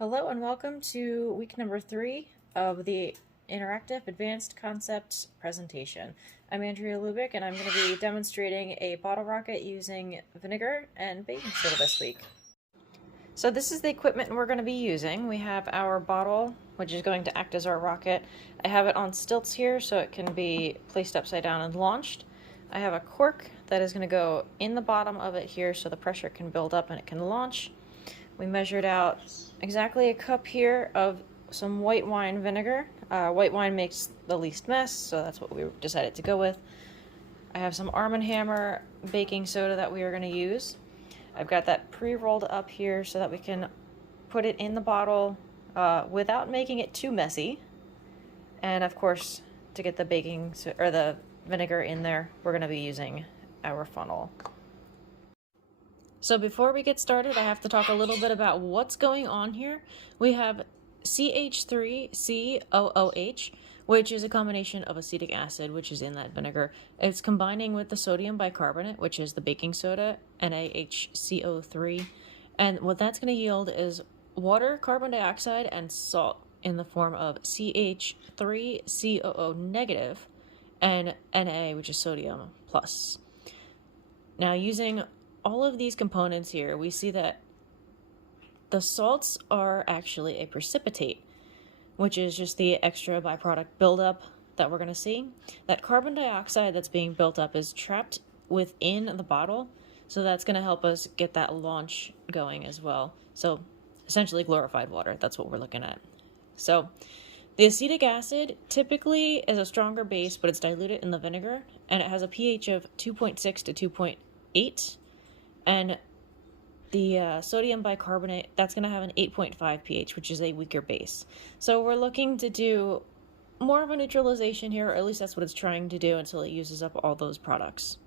Hello and welcome to week number 3 of the Interactive Advanced Concept presentation. I'm Andrea Lubick and I'm going to be demonstrating a bottle rocket using vinegar and baking soda this week. So this is the equipment we're going to be using. We have our bottle, which is going to act as our rocket. I have it on stilts here so it can be placed upside down and launched. I have a cork that is going to go in the bottom of it here so the pressure can build up and it can launch. We measured out exactly a cup here of some white wine vinegar. White wine makes the least mess, so that's what we decided to go with. I have some Arm & Hammer baking soda that we are going to use. I've got that pre-rolled up here so that we can put it in the bottle without making it too messy. And of course, to get the the vinegar in there, we're going to be using our funnel. So before we get started, I have to talk a little bit about what's going on here. We have CH3COOH, which is a combination of acetic acid, which is in that vinegar. It's combining with the sodium bicarbonate, which is the baking soda, NaHCO3. And what that's going to yield is water, carbon dioxide, and salt in the form of CH3COO negative and Na, which is sodium plus. Now, using all of these components here, we see that the salts are actually a precipitate, which is just the extra byproduct buildup that we're going to see. That carbon dioxide that's being built up is trapped within the bottle, so that's going to help us get that launch going as well. So essentially glorified water, that's what we're looking at. So the acetic acid typically is a stronger base, but it's diluted in the vinegar, and it has a pH of 2.6 to 2.8. And the sodium bicarbonate, that's going to have an 8.5 pH, which is a weaker base. So we're looking to do more of a neutralization here, or at least that's what it's trying to do until it uses up all those products.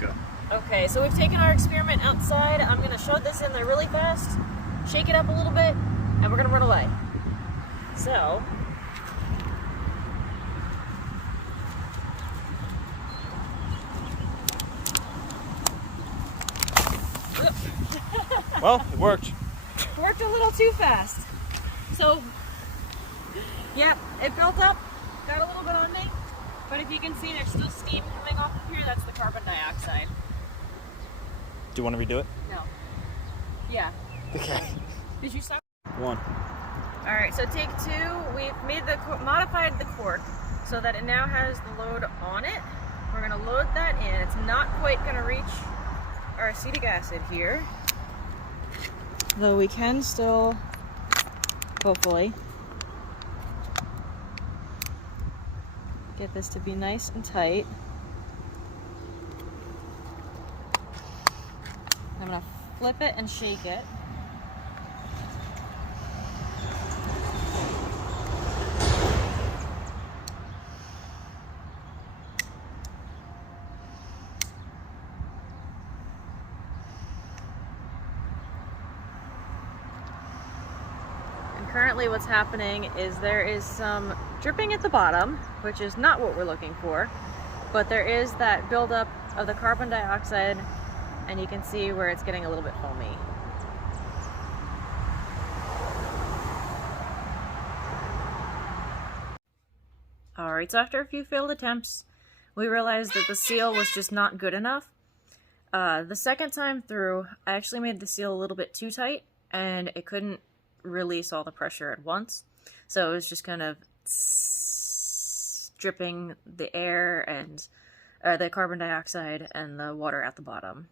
Go. Okay, so we've taken our experiment outside. I'm going to shove this in there really fast, shake it up a little bit, and we're going to run away. So Well, it worked. Worked a little too fast. So, yeah, it built up, got a little bit on me, but if you can see there's still steam coming off of here, that's the carbon dioxide. Do you want to redo it? No. Yeah. Okay. Did you stop? One. Alright, so take 2, we've modified the cork so that it now has the load on it. We're going to load that in. It's not quite going to reach our acetic acid here, though we can still, hopefully, get this to be nice and tight. I'm going to flip it and shake it. Currently what's happening is there is some dripping at the bottom, which is not what we're looking for, but there is that buildup of the carbon dioxide, and you can see where it's getting a little bit foamy. Alright, so after a few failed attempts, we realized that the seal was just not good enough. The second time through, I actually made the seal a little bit too tight, and it couldn't release all the pressure at once, so it was just kind of dripping the air and the carbon dioxide and the water at the bottom.